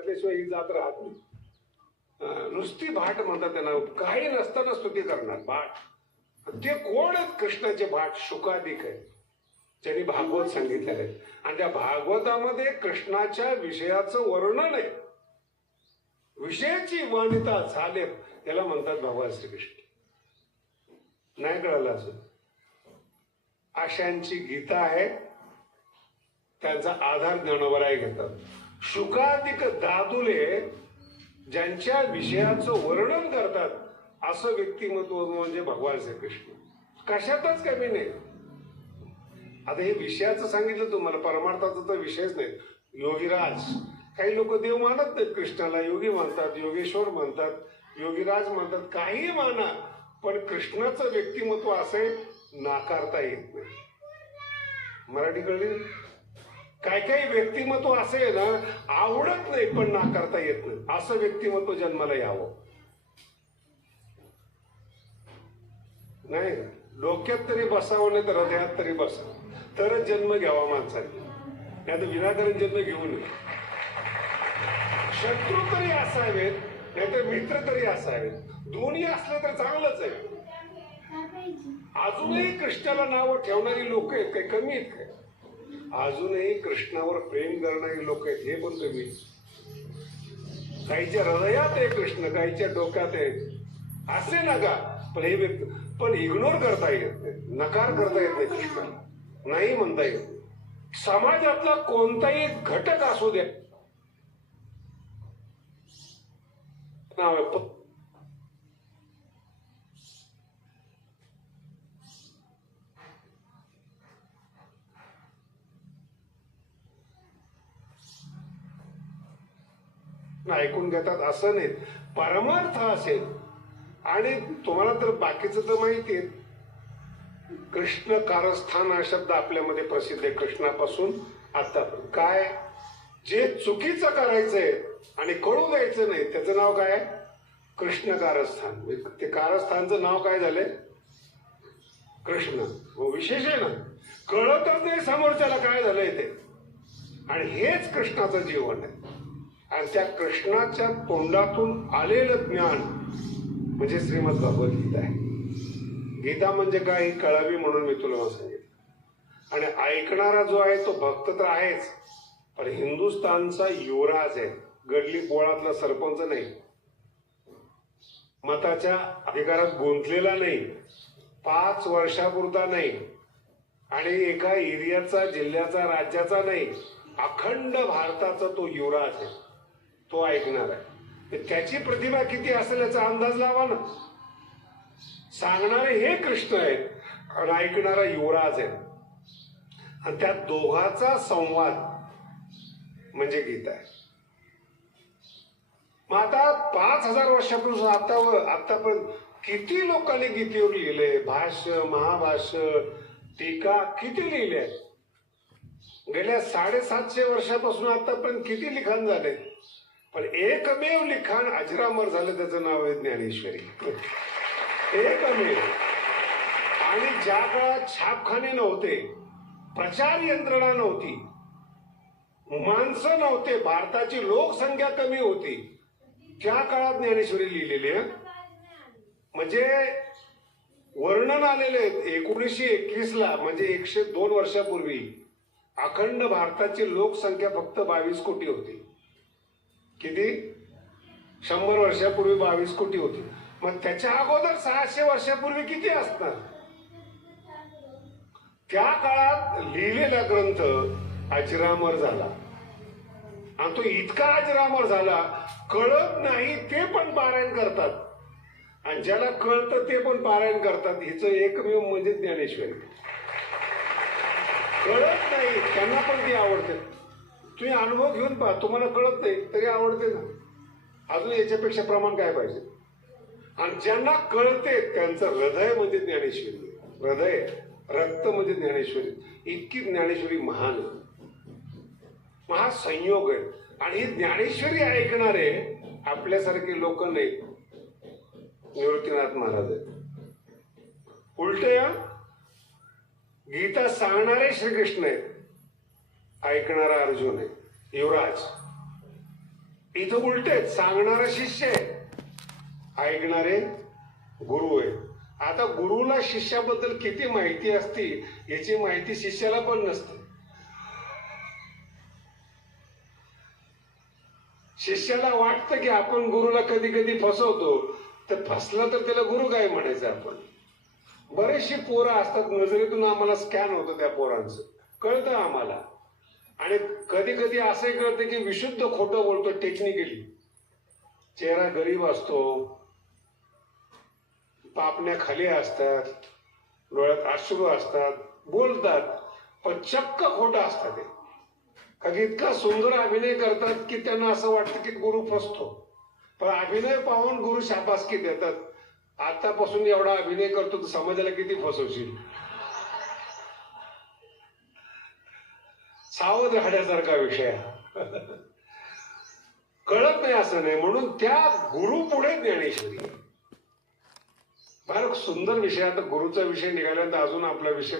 घातल्याशिवाय ही जात राहत नाही. नुसती भाट म्हणतात त्यांना. काही नसताना स्तुती करणार. भाट. ते कोण आहेत? कृष्णाचे भाट. शुकाधिक आहेत. ज्यांनी भागवत सांगितलेलं आहे. आणि त्या भागवतामध्ये कृष्णाच्या विषयाचं वर्णन आहे. विषयाची मान्यता झाले. त्याला म्हणतात भगवान श्रीकृष्ण. नाही कळलं अजून. आशांची गीता आहे. त्यांचा आधार ज्ञानोबराय घेतात. शुकाधिक दादुले ज्यांच्या विषयाचं वर्णन करतात असं व्यक्तिमत्व म्हणजे भगवान श्रीकृष्ण. कशातच कमी नाही. आता हे विषयाचं सांगितलं तुम्हाला परमार्थाचा तर विषयच नाही. योगीराज. काही लोक देव मानत नाहीत कृष्णाला योगी म्हणतात योगेश्वर म्हणतात योगीराज म्हणतात काही माना पण कृष्णाचं व्यक्तिमत्व असे नाकारता येत नाही. मराठी कळली? काय काही व्यक्तिमत्व असं आहे ना आवडत नाही पण नाकारता येत नाही. असं व्यक्तिमत्व जन्माला यावं. नाही? डोक्यात तरी बसावं नाही तर हृदयात तरी बसावं. तरच जन्म घ्यावा माणसाने. नाही तर विनाकारण जन्म घेऊ नये. शत्रू तरी असावेत नाहीतर मित्र तरी असावेत. दोन्ही असले तर चांगलंच आहे. अजूनही कृष्णाला नाव ठेवणारी लोक आहेत काही कमी आहेत काय? अजूनही कृष्णावर प्रेम करणारी लोक आहेत हे पण तुम्ही. काहीच्या हृदयात आहे कृष्ण काहीच्या डोक्यात आहे. असे नका पण हे व्यक्त पण इग्नोर करता येत नाही नकार करता येत नाही कृष्णाला नाही म्हणता येत समाजातला कोणताही घटक असू द्या. ऐकून घेतात असं नाही परमार्थ असेल. आणि तुम्हाला तर बाकीचं तर माहिती आहे. कृष्ण कारस्थान हा शब्द आपल्यामध्ये प्रसिद्ध आहे. कृष्णापासून आता. काय? जे चुकीचं करायचंय आणि कळू द्यायचं नाही त्याचं नाव काय आहे? कृष्ण कारस्थान. म्हणजे ते कारस्थानचं नाव काय झालंय? कृष्ण. विशेष आहे ना. कळतच नाही समोरच्याला काय झालंय ते. आणि हेच कृष्णाचं जीवन आहे. आणि त्या कृष्णाच्या तोंडातून आलेलं ज्ञान म्हणजे श्रीमद भगवद्गीता आहे. गीता म्हणजे काय ही कळावी म्हणून मी तुला सांगितलं. आणि ऐकणारा जो आहे तो भक्त तर आहेच पण हिंदुस्थानचा युवराज आहे. गडली गोळातला सरपंच नाही. मताच्या अधिकारात गुंतलेला नाही. पाच वर्षापुरता नाही. आणि एका एरियाचा जिल्ह्याचा राज्याचा नाही. अखंड भारताचा तो युवराज आहे. तो ऐकणार आहे. त्याची प्रतिभा किती असेल याचा अंदाज लावा ना. सांगणारे हे कृष्ण आहेत आणि ऐकणारा युवराज आहे. आणि त्या दोघाचा संवाद म्हणजे गीता आहे. मग आता पाच हजार वर्षापासून आता आतापर्यंत किती लोकांनी गीतेवर लिहिलंय भाष्य महाभाष्य टीका किती लिहिले गेल्या साडेसातशे वर्षापासून आतापर्यंत किती लिखाण झाले? पण एकमेव लिखाण अजरामर झालं त्याचं नाव आहे ज्ञानेश्वरी. एकमेव. आणि ज्या काळात छापखाने नव्हते प्रचार यंत्रणा नव्हती माणसं नव्हते भारताची लोकसंख्या कमी होती त्या काळात ज्ञानेश्वरी लिहिलेली आहे. म्हणजे वर्णन आलेले एकोणीसशे एकवीस ला म्हणजे एकशे दोन वर्षापूर्वी अखंड भारताची लोकसंख्या फक्त बावीस कोटी होती. किती? शंभर वर्षापूर्वी बावीस कोटी होती. मग त्याच्या अगोदर सहाशे वर्षापूर्वी किती असणार? त्या काळात लिहिलेला ग्रंथ अजरामर झाला. आणि तो इतका अजरामर झाला कळत नाही ते पण पारायण करतात. आणि ज्याला कळतं ते पण पारायण करतात. हिचं एकमेव म्हणजे ज्ञानेश्वरी. कळत नाही त्यांना पण ती आवडते. तुम्ही अनुभव घेऊन पहा. तुम्हाला कळत नाही तरी आवडते ना. अजून याच्यापेक्षा प्रमाण काय पाहिजे? आणि ज्यांना कळते त्यांचं हृदय म्हणजे ज्ञानेश्वरी. हृदय रक्त म्हणजे ज्ञानेश्वरी. इतकी ज्ञानेश्वरी महान आहे. महासंयोग आहे. आणि ही ज्ञानेश्वरी ऐकणारे आपल्यासारखे लोक नाही. निवृत्तीनाथ महाराज आहेत. उलट गीता सांगणारे श्रीकृष्ण आहेत. ऐकणारा अर्जुन आहे. युवराज. इथं उलटे सांगणारा शिष्य आहे. ऐकणारे गुरु आहे आता गुरुला शिष्याबद्दल किती माहिती असती याची माहिती शिष्याला पण नसते. शिष्याला वाटतं की आपण गुरुला कधी कधी फसवतो. तर फसला तर त्याला गुरु काय म्हणायचं आपण? बरेचशी पोरं असतात नजरेतून आम्हाला स्कॅन होतं त्या पोरांचं. कळतं आम्हाला. आणि कधी कधी असंही कळतं की विशुद्ध खोटं बोलतो टेक्निकली चेहरा गरीब असतो. पापण्या खाली असतात. डोळ्यात अश्रू असतात. बोलतात. पण चक्क खोटं असतात ते. कारण इतका सुंदर अभिनय करतात की त्यांना असं वाटतं की गुरु फसतो. पण अभिनय पाहून गुरु शाबासकी देतात. आतापासून एवढा अभिनय करतो तर समाजाला किती फसवशील? सावध राहण्यासारखा विषय हा. कळत नाही असं नाही म्हणून त्या गुरु पुढे ज्ञानेश्वरी फार सुंदर विषय आता गुरुचा विषय निघाल्यानंतर अजून आपला विषय